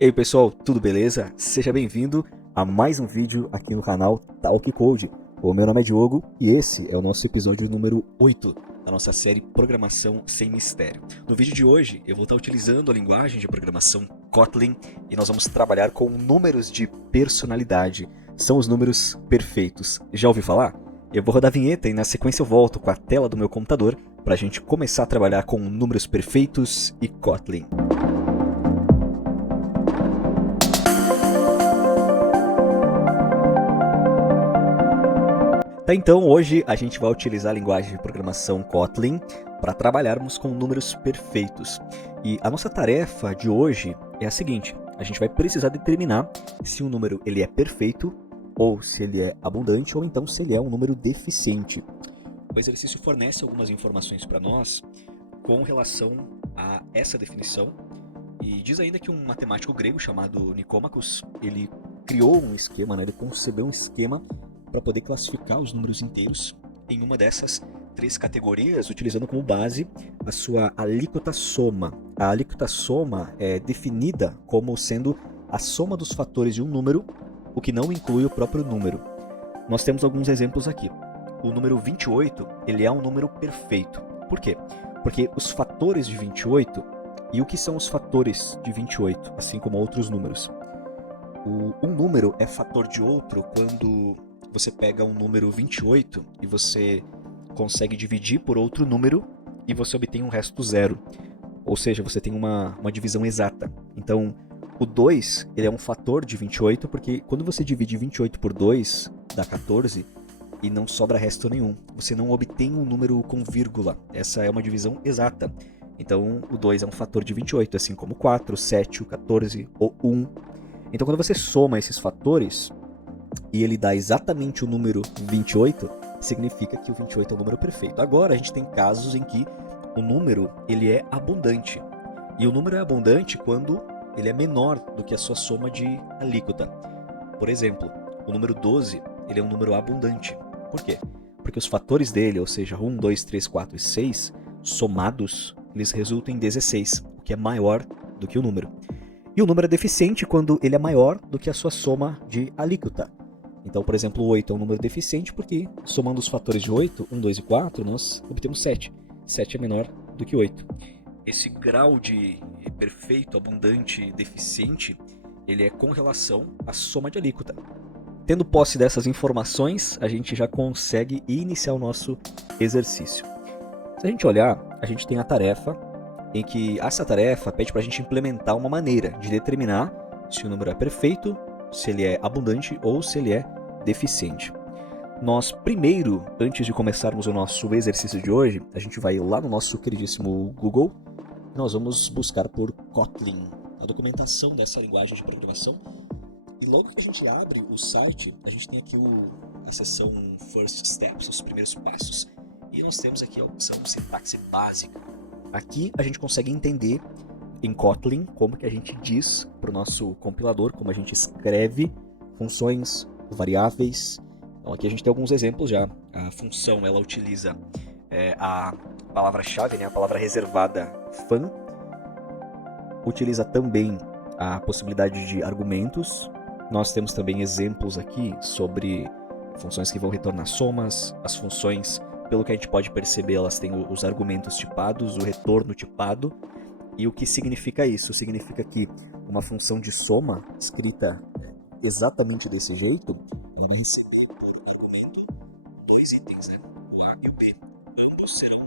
E aí pessoal, tudo beleza? Seja bem-vindo a mais um vídeo aqui no canal Talk Code. O meu nome é Diogo e esse é o nosso episódio número 8 da nossa série Programação Sem Mistério. No vídeo de hoje eu vou estar utilizando a linguagem de programação Kotlin e nós vamos trabalhar com números de personalidade. São os números perfeitos. Já ouviu falar? Eu vou rodar a vinheta e na sequência eu volto com a tela do meu computador para a gente começar a trabalhar com números perfeitos e Kotlin. Então hoje a gente vai utilizar a linguagem de programação Kotlin para trabalharmos com números perfeitos. E a nossa tarefa de hoje é a seguinte: a gente vai precisar determinar se um número ele é perfeito, ou se ele é abundante, ou então se ele é um número deficiente. O exercício fornece algumas informações para nós com relação a essa definição, e diz ainda que um matemático grego chamado Nicômacos, ele criou um esquema, ele concebeu um esquema para poder classificar os números inteiros em uma dessas três categorias, utilizando como base a sua alíquota soma. A alíquota soma é definida como sendo a soma dos fatores de um número, o que não inclui o próprio número. Nós temos alguns exemplos aqui. O número 28, ele é um número perfeito. Por quê? Porque os fatores de 28, e o que são os fatores de 28, assim como outros números? Um número é fator de outro quando você pega um número 28 e você consegue dividir por outro número e você obtém um resto zero. Ou seja, você tem uma divisão exata. Então, o 2 ele é um fator de 28 porque quando você divide 28 por 2, dá 14 e não sobra resto nenhum. Você não obtém um número com vírgula. Essa é uma divisão exata. Então, o 2 é um fator de 28, assim como o 4, o 7, o 14, o 1. Então, quando você soma esses fatores e ele dá exatamente o número 28, significa que o 28 é um número perfeito. Agora, a gente tem casos em que o número ele é abundante. E o número é abundante quando ele é menor do que a sua soma de alíquota. Por exemplo, o número 12 ele é um número abundante. Por quê? Porque os fatores dele, ou seja, 1, 2, 3, 4 e 6, somados, eles resultam em 16, o que é maior do que o número. E o número é deficiente quando ele é maior do que a sua soma de alíquota. Então, por exemplo, o 8 é um número deficiente porque, somando os fatores de 8, 1, 2 e 4, nós obtemos 7. 7 é menor do que 8. Esse grau de perfeito, abundante, deficiente, ele é com relação à soma de alíquota. Tendo posse dessas informações, a gente já consegue iniciar o nosso exercício. Se a gente olhar, a gente tem a tarefa, em que essa tarefa pede para a gente implementar uma maneira de determinar se o número é perfeito, se ele é abundante ou se ele é deficiente. Nós primeiro, antes de começarmos o nosso exercício de hoje, a gente vai lá no nosso queridíssimo Google e nós vamos buscar por Kotlin, a documentação dessa linguagem de programação. E logo que a gente abre o site, a gente tem aqui a seção First Steps, os primeiros passos. E nós temos aqui a opção sintaxe básica. Aqui a gente consegue entender em Kotlin como que a gente diz para o nosso compilador, como a gente escreve funções, variáveis. Então aqui a gente tem alguns exemplos já. A função ela utiliza a palavra-chave, a palavra reservada fun. Utiliza também a possibilidade de argumentos. Nós temos também exemplos aqui sobre funções que vão retornar somas, as funções, pelo que a gente pode perceber, elas têm os argumentos tipados, o retorno tipado. E o que significa isso? Significa que uma função de soma, escrita exatamente desse jeito, ela vai receber por argumento dois itens, o A e o B. Ambos serão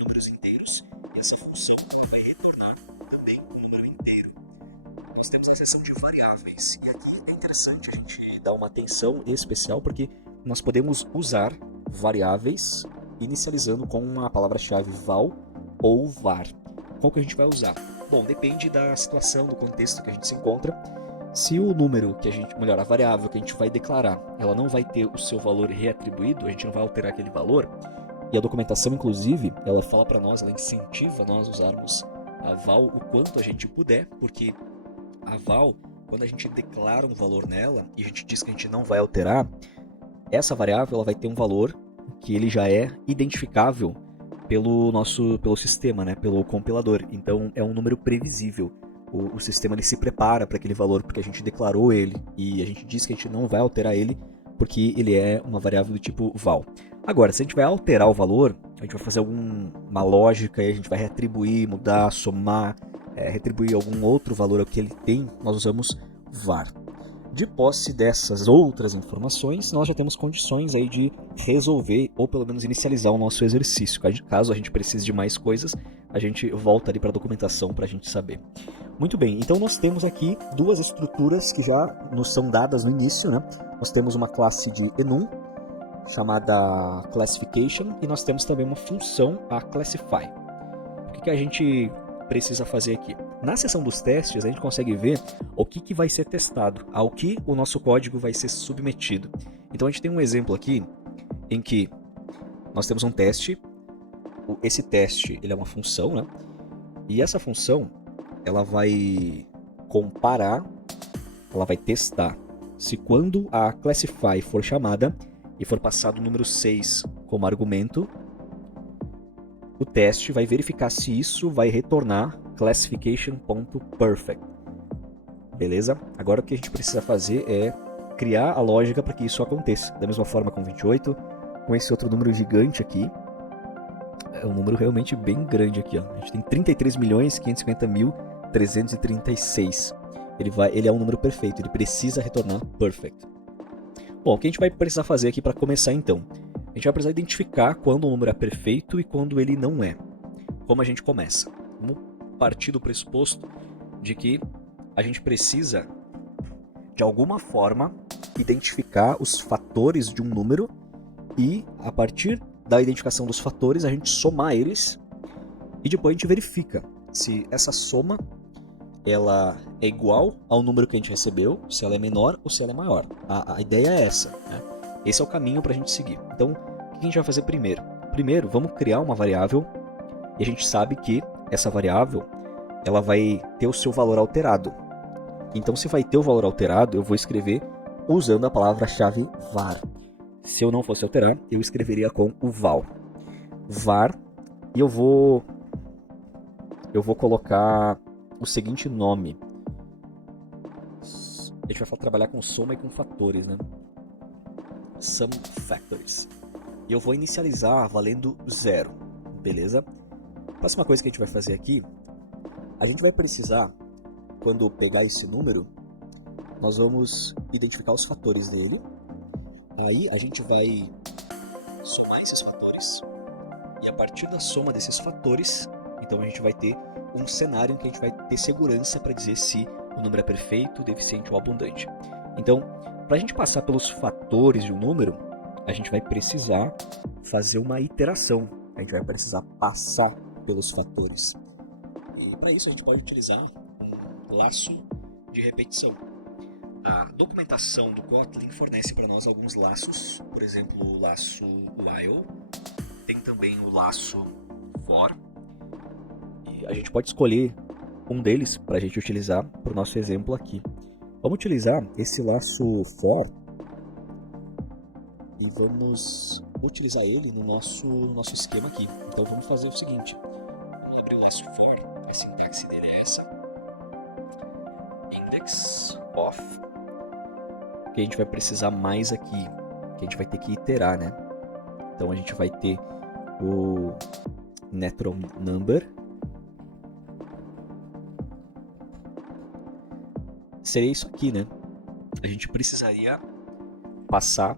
números inteiros. E essa função vai retornar também um número inteiro. Nós temos a seção de variáveis. E aqui é interessante a gente dar uma atenção especial, porque nós podemos usar variáveis inicializando com uma palavra-chave val ou var. Qual que a gente vai usar? Bom, depende da situação, do contexto que a gente se encontra. Se o número que a gente, melhor, a variável que a gente vai declarar, ela não vai ter o seu valor reatribuído, a gente não vai alterar aquele valor. E a documentação, inclusive, ela fala para nós, ela incentiva nós usarmos a val o quanto a gente puder, porque a val, quando a gente declara um valor nela e a gente diz que a gente não vai alterar, essa variável ela vai ter um valor que ele já é identificável pelo sistema, pelo compilador. Então é um número previsível. o sistema ele se prepara para aquele valor porque a gente declarou ele e a gente diz que a gente não vai alterar ele porque ele é uma variável do tipo val. Agora, se a gente vai alterar o valor, a gente vai fazer alguma lógica e a gente vai reatribuir, mudar, somar, retribuir algum outro valor ao que ele tem, nós usamos var. De posse dessas outras informações, nós já temos condições aí de resolver ou pelo menos inicializar o nosso exercício. Caso a gente precise de mais coisas, a gente volta ali para a documentação para a gente saber. Muito bem, então nós temos aqui duas estruturas que já nos são dadas no início, né? Nós temos uma classe de enum, chamada classification, e nós temos também uma função, a classify. O que a gente precisa fazer aqui? Na seção dos testes, a gente consegue ver o que vai ser testado, ao que o nosso código vai ser submetido. Então a gente tem um exemplo aqui em que nós temos um teste, esse teste ele é uma função, né? E essa função ela vai comparar, ela vai testar se quando a classify for chamada e for passado o número 6 como argumento, o teste vai verificar se isso vai retornar classification.perfect. Beleza? Agora o que a gente precisa fazer é criar a lógica para que isso aconteça. Da mesma forma com 28, com esse outro número gigante aqui. É um número realmente bem grande aqui. Ó. A gente tem 33.550.336. Ele é um número perfeito, ele precisa retornar perfect. Bom, o que a gente vai precisar fazer aqui para começar então? A gente vai precisar identificar quando o número é perfeito e quando ele não é. Como a gente começa? Vamos partir do pressuposto de que a gente precisa, de alguma forma, identificar os fatores de um número e, a partir da identificação dos fatores, a gente somar eles e depois a gente verifica se essa soma ela é igual ao número que a gente recebeu, se ela é menor ou se ela é maior. A ideia é essa, né? Esse é o caminho para a gente seguir. Então, o que a gente vai fazer primeiro? Primeiro, vamos criar uma variável e a gente sabe que essa variável ela vai ter o seu valor alterado. Então, se vai ter o valor alterado, eu vou escrever usando a palavra-chave var. Se eu não fosse alterar, eu escreveria com o val. Var, e eu vou colocar o seguinte nome. A gente vai trabalhar com soma e com fatores, né? Sum factors. E eu vou inicializar valendo 0, beleza? A próxima coisa que a gente vai fazer aqui, a gente vai precisar, quando pegar esse número, nós vamos identificar os fatores dele. Aí a gente vai somar esses fatores. E a partir da soma desses fatores, então a gente vai ter um cenário em que a gente vai ter segurança para dizer se o número é perfeito, deficiente ou abundante. Então, para a gente passar pelos fatores de um número, a gente vai precisar fazer uma iteração. A gente vai precisar passar pelos fatores. E para isso a gente pode utilizar um laço de repetição. A documentação do Kotlin fornece para nós alguns laços, por exemplo, o laço while, tem também o laço for. E a gente pode escolher um deles para a gente utilizar para o nosso exemplo aqui. Vamos utilizar esse laço for e vamos utilizar ele no nosso esquema aqui. Então vamos fazer o seguinte, vamos abrir o laço for, a sintaxe dele é essa, index of, que a gente vai precisar mais aqui, que a gente vai ter que iterar, né? Então a gente vai ter o natural number, seria isso aqui, né? A gente precisaria passar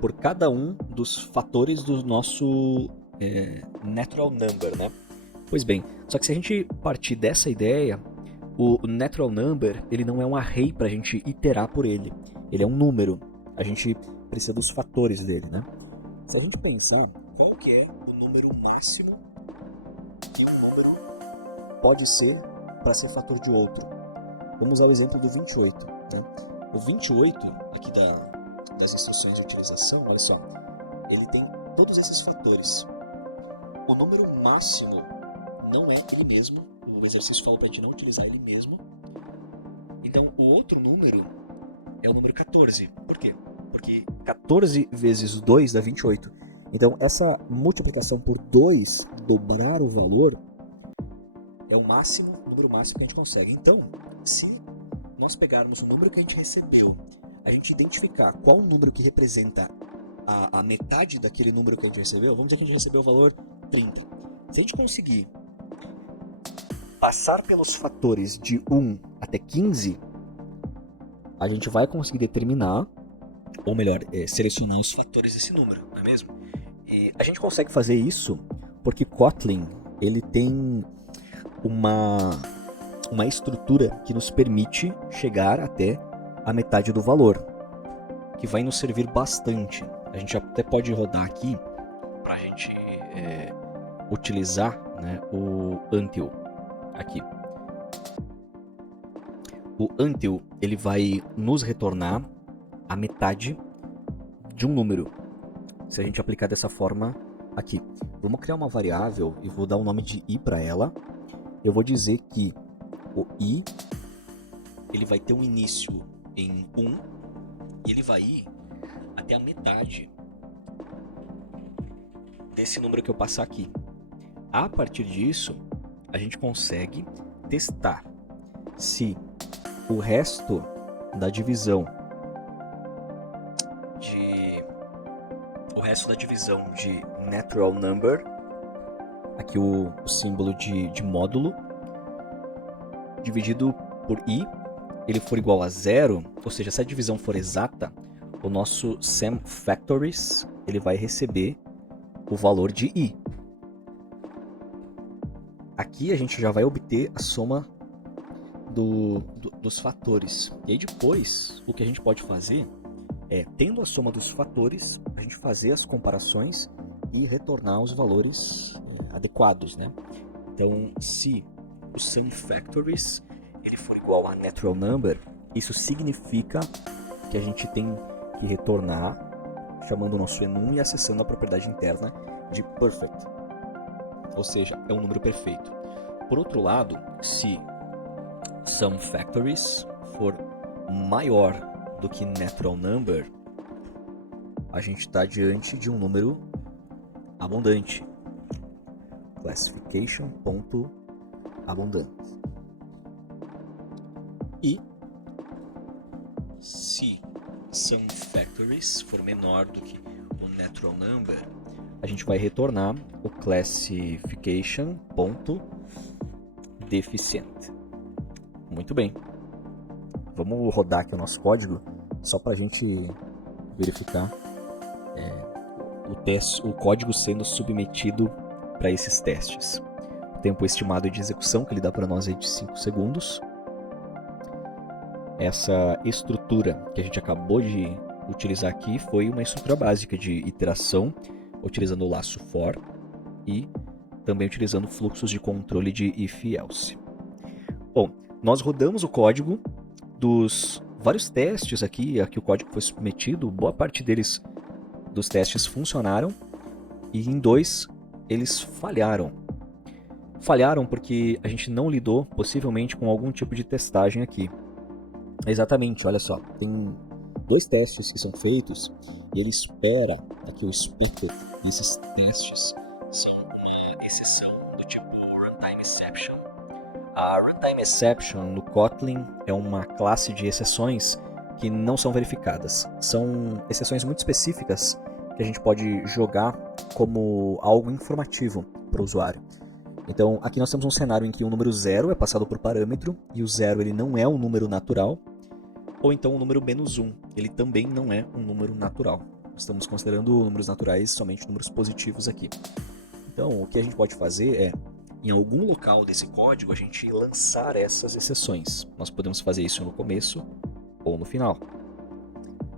por cada um dos fatores do nosso natural number, né? Pois bem, só que se a gente partir dessa ideia, o natural number ele não é um array para a gente iterar por ele. Ele é um número. A gente precisa dos fatores dele, né? Se a gente pensar qual que é o número máximo que um número pode ser para ser fator de outro. Vamos usar o exemplo do 28. Né? O 28, aqui das instruções de utilização, olha só, ele tem todos esses fatores. O número máximo não é ele mesmo, o exercício falou para a gente não utilizar ele mesmo. Então, o outro número é o número 14. Por quê? Porque 14 vezes 2 dá 28. Então, essa multiplicação por 2, dobrar o valor, é o máximo número máximo que a gente consegue. Então, se nós pegarmos o número que a gente recebeu, a gente identificar qual o número que representa a metade daquele número que a gente recebeu, vamos dizer que a gente recebeu o valor 30. Se a gente conseguir passar pelos fatores de 1 até 15, a gente vai conseguir determinar, ou melhor, selecionar os fatores desse número, não é mesmo? A gente consegue fazer isso porque Kotlin ele tem uma estrutura que nos permite chegar até a metade do valor, que vai nos servir bastante. A gente até pode rodar aqui para a gente utilizar, né, o until aqui. O until ele vai nos retornar a metade de um número. Se a gente aplicar dessa forma aqui, vamos criar uma variável e vou dar o nome de i para ela. Eu vou dizer que o i ele vai ter um início em 1 e ele vai ir até a metade desse número que eu passar aqui. A partir disso, a gente consegue testar se o resto da divisão de natural number, aqui o símbolo de módulo, dividido por i, ele for igual a 0, ou seja, se a divisão for exata, o nosso SemFactories ele vai receber o valor de i. Aqui a gente já vai obter a soma dos fatores. E aí depois, o que a gente pode fazer é, tendo a soma dos fatores, a gente fazer as comparações e retornar os valores adequados, né? Então, se o SemFactories ele for igual a natural number, isso significa que a gente tem que retornar chamando o nosso enum e acessando a propriedade interna de perfect, ou seja, é um número perfeito. Por outro lado, se SemFactories for maior do que natural number, a gente está diante de um número abundante. Classification.abundant. E se SemFactories for menor do que o natural number, a gente vai retornar o classification.deficient. Muito bem. Vamos rodar aqui o nosso código só para a gente verificar o código sendo submetido para esses testes. O tempo estimado de execução que ele dá para nós é de 5 segundos. Essa estrutura que a gente acabou de utilizar aqui foi uma estrutura básica de iteração, utilizando o laço for e também utilizando fluxos de controle de if e else. Bom, nós rodamos o código dos vários testes aqui o código foi submetido, boa parte deles dos testes funcionaram e em 2 eles falharam. Falharam porque a gente não lidou possivelmente com algum tipo de testagem aqui. Exatamente, olha só, tem 2 testes que são feitos e ele espera aqui o expected desses testes são uma exceção do tipo runtime exception. A runtime exception no Kotlin é uma classe de exceções que não são verificadas. São exceções muito específicas que a gente pode jogar como algo informativo para o usuário. Então, aqui nós temos um cenário em que o número 0 é passado por parâmetro e o 0 ele não é um número natural, ou então o número -1, ele também não é um número natural. Estamos considerando números naturais somente números positivos aqui. Então, o que a gente pode fazer é, em algum local desse código, a gente lançar essas exceções. Nós podemos fazer isso no começo ou no final.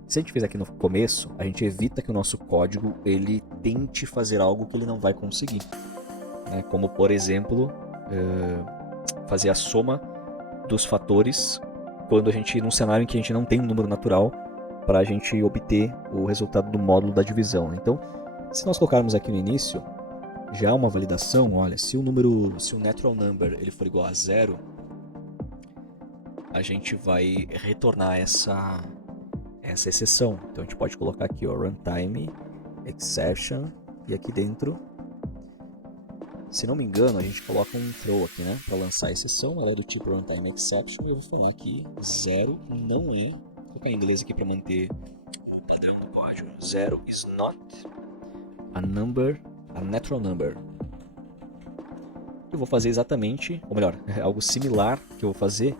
Se a gente fizer aqui no começo, a gente evita que o nosso código ele tente fazer algo que ele não vai conseguir. Né? Como, por exemplo, fazer a soma dos fatores quando a gente, num cenário em que a gente não tem um número natural, para a gente obter o resultado do módulo da divisão. Então, se nós colocarmos aqui no início, já há uma validação, olha, se o natural number ele for igual a 0, a gente vai retornar essa exceção. Então a gente pode colocar aqui, ó, runtime exception, e aqui dentro Se não me engano, a gente coloca um throw aqui, né? Para lançar a exceção, ela é do tipo runtime exception. Eu vou falar que 0 não é. Vou colocar em inglês aqui para manter o padrão do código. 0 is not a number, a natural number. Eu vou fazer exatamente, ou melhor, algo similar que eu vou fazer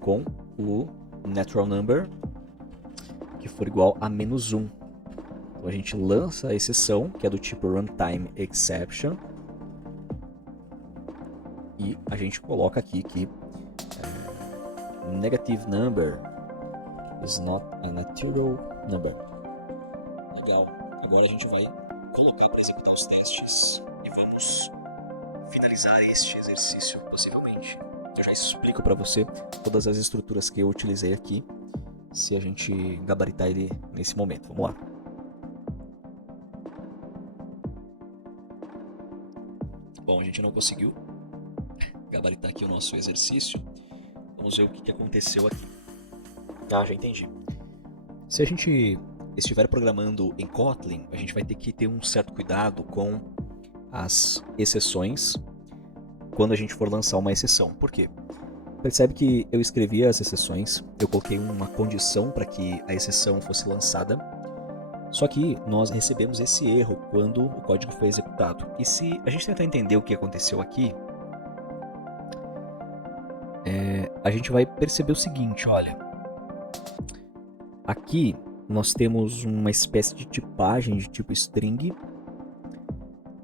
com o natural number, que for igual a -1. Então a gente lança a exceção, que é do tipo runtime exception, e a gente coloca aqui que negative number is not a natural number. Legal. Agora a gente vai colocar para executar os testes e vamos finalizar este exercício, possivelmente. Eu já explico para você todas as estruturas que eu utilizei aqui, se a gente gabaritar ele nesse momento. Vamos lá. Bom, a gente não conseguiu gabaritar aqui o nosso exercício. Vamos ver o que aconteceu aqui. Ah, já entendi. Se a gente estiver programando em Kotlin, a gente vai ter que ter um certo cuidado com as exceções quando a gente for lançar uma exceção. Por quê? Percebe que eu escrevi as exceções, eu coloquei uma condição para que a exceção fosse lançada, só que nós recebemos esse erro quando o código foi executado. E se a gente tentar entender o que aconteceu aqui, a gente vai perceber o seguinte, olha, aqui nós temos uma espécie de tipagem de tipo string.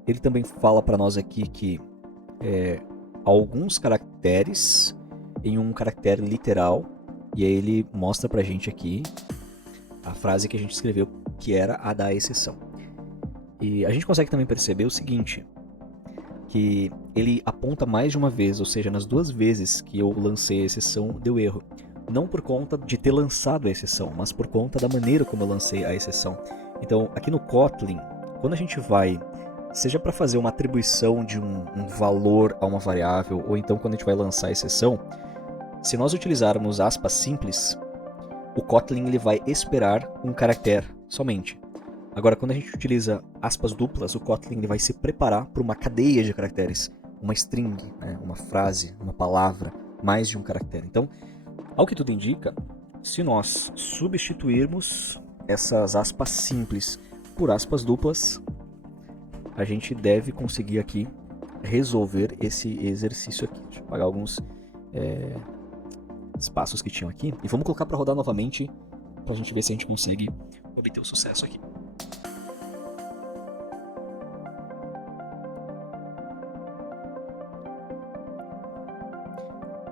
Ele também fala para nós aqui que alguns caracteres em um caractere literal, e aí ele mostra pra gente aqui a frase que a gente escreveu, que era a da exceção. E a gente consegue também perceber o seguinte, que ele aponta mais de uma vez, ou seja, nas duas vezes que eu lancei a exceção, deu erro. Não por conta de ter lançado a exceção, mas por conta da maneira como eu lancei a exceção. Então, aqui no Kotlin, quando a gente vai, seja para fazer uma atribuição de um valor a uma variável, ou então quando a gente vai lançar a exceção, se nós utilizarmos aspas simples, o Kotlin ele vai esperar um caractere somente. Agora, quando a gente utiliza aspas duplas, o Kotlin ele vai se preparar para uma cadeia de caracteres, uma string, né, uma frase, uma palavra, mais de um caractere. Então, ao que tudo indica, se nós substituirmos essas aspas simples por aspas duplas, a gente deve conseguir aqui resolver esse exercício aqui. Deixa eu apagar alguns espaços que tinham aqui. E vamos colocar para rodar novamente, para a gente ver se a gente consegue obter o sucesso aqui.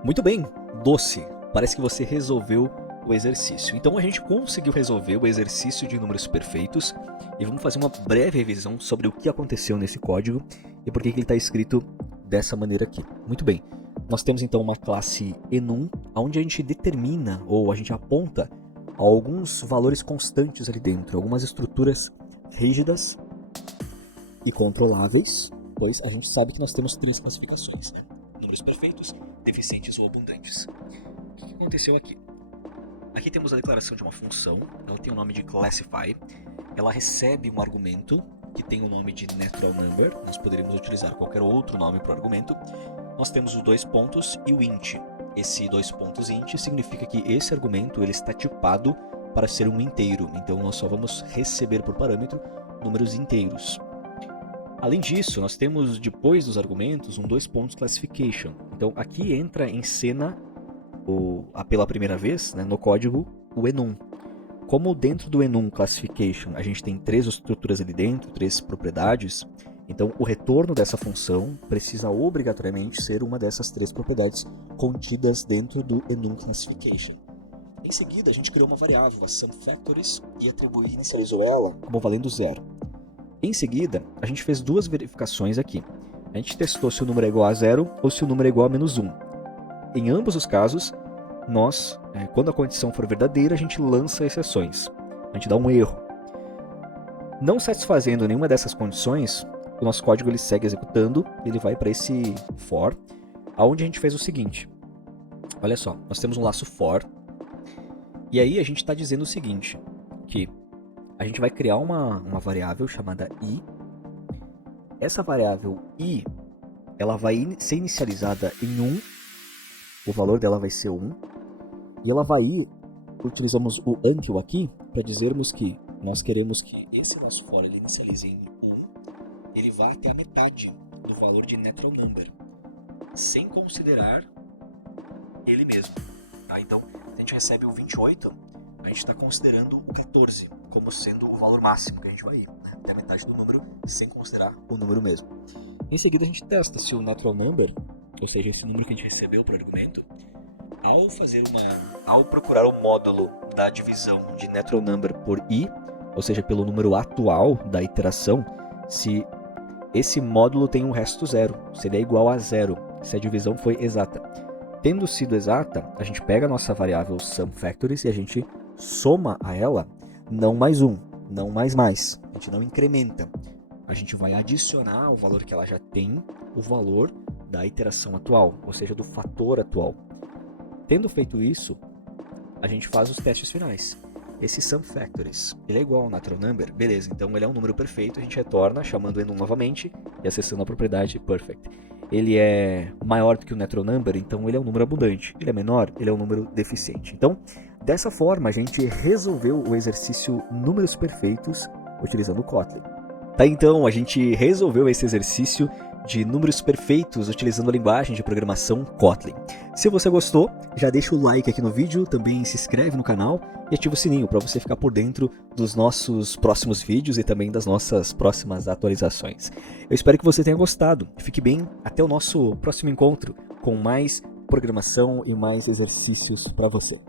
Muito bem, Doce. Parece que você resolveu o exercício. Então a gente conseguiu resolver o exercício de números perfeitos e vamos fazer uma breve revisão sobre o que aconteceu nesse código e por que ele está escrito dessa maneira aqui. Muito bem, nós temos então uma classe enum, onde a gente determina ou a gente aponta alguns valores constantes ali dentro, algumas estruturas rígidas e controláveis, pois a gente sabe que nós temos três classificações: números perfeitos, deficientes ou abundantes. O que aconteceu aqui? Aqui temos a declaração de uma função, ela tem o nome de classify, ela recebe um argumento que tem o nome de natural number, nós poderíamos utilizar qualquer outro nome para o argumento. Nós temos os dois pontos e o int. Esse dois pontos int significa que esse argumento ele está tipado para ser um inteiro, então nós só vamos receber por parâmetro números inteiros. Além disso, nós temos depois dos argumentos um dois pontos classification. Então aqui entra em cena pela primeira vez, né, no código, o enum. Como dentro do enum classification a gente tem três estruturas ali dentro, três propriedades, então o retorno dessa função precisa obrigatoriamente ser uma dessas três propriedades contidas dentro do enum classification. Em seguida, a gente criou uma variável, a SumFactors, e inicializou ela como valendo 0. Em seguida, a gente fez duas verificações aqui. A gente testou se o número é igual a 0 ou se o número é igual a -1. Em ambos os casos, nós, quando a condição for verdadeira, a gente lança exceções. A gente dá um erro. Não satisfazendo nenhuma dessas condições, o nosso código ele segue executando, ele vai para esse for, onde a gente fez o seguinte. Olha só, nós temos um laço for, e aí a gente está dizendo o seguinte, que a gente vai criar uma variável chamada i. Essa variável i, ela vai ser inicializada em 1, o valor dela vai ser 1, e ela vai ir, utilizamos o until aqui, para dizermos que nós queremos que esse nosso for ele inicialize em 1, ele vá até a metade do valor de natural number, sem considerar ele mesmo. Tá? Então, se a gente recebe o 28, a gente está considerando o 14 como sendo o valor máximo que a gente vai ir, né? Até a metade do número, sem considerar o número mesmo. Em seguida, a gente testa se o natural number, ou seja, esse número que a gente recebeu para o argumento, ao procurar o módulo da divisão de natural number por i, ou seja, pelo número atual da iteração, se esse módulo tem um resto zero, se ele é igual a zero, se a divisão foi exata. Tendo sido exata, a gente pega a nossa variável SumFactors e a gente soma a ela não mais 1, não mais. A gente não incrementa. A gente vai adicionar ao valor que ela já tem o valor da iteração atual, ou seja, do fator atual. Tendo feito isso, a gente faz os testes finais. Esse SumFactors, ele é igual ao natural number? Beleza, então ele é um número perfeito, a gente retorna chamando ele novamente e acessando a propriedade perfect. Ele é maior do que o natural number, então ele é um número abundante. Ele é menor, ele é um número deficiente. Então, dessa forma, a gente resolveu o exercício números perfeitos utilizando o Kotlin. Tá, então, a gente resolveu esse exercício de números perfeitos utilizando a linguagem de programação Kotlin. Se você gostou, já deixa o like aqui no vídeo, também se inscreve no canal e ativa o sininho para você ficar por dentro dos nossos próximos vídeos e também das nossas próximas atualizações. Eu espero que você tenha gostado. Fique bem, até o nosso próximo encontro com mais programação e mais exercícios para você.